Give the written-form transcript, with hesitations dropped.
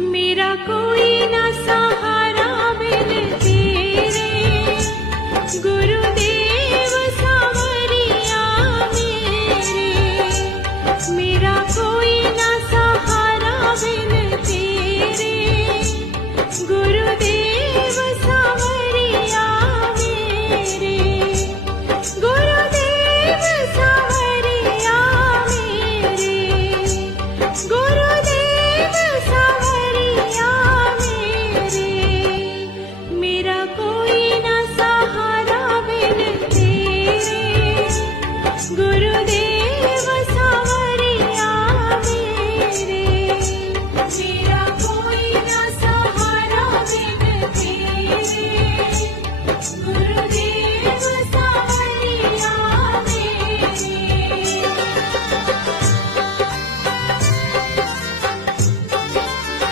मेरा कोई ना सहारा बिन तेरे, गुरुदेव सांवरिया मेरे। मेरा कोई ना सहारा बिन तेरे,